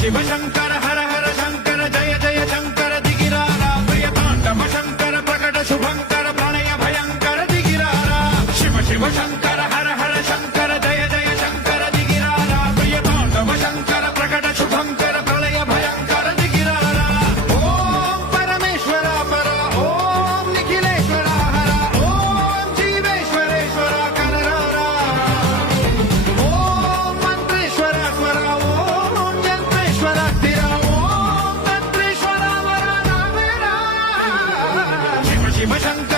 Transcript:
శివ శంకర హర హర శంకర జయ జయ శంకర దిగిరారా ప్రియ తాండవ శంకర ప్రకట శుభంకర ప్రణయ భయంకర దిగిరారా శివ శివ శంకర హర హర శంకర జయ జయ శంకర దిగిరారా ప్రియ తాండవ శంకర ప్రకట శుభంకర ప్రళయ భయంకర దిగిరారా ఓం పరమేశ్వర పర ఓం నిఖిలేశ్వర హర ఓం జీవేశ్వరేశ్వర కనరారా ఓం మంత్రేశ్వర స్వర ఓం యంత్రేశ్వర స్థిర ఓం తంత్రేశ్వర వర నావేరా శివ శివ శంకర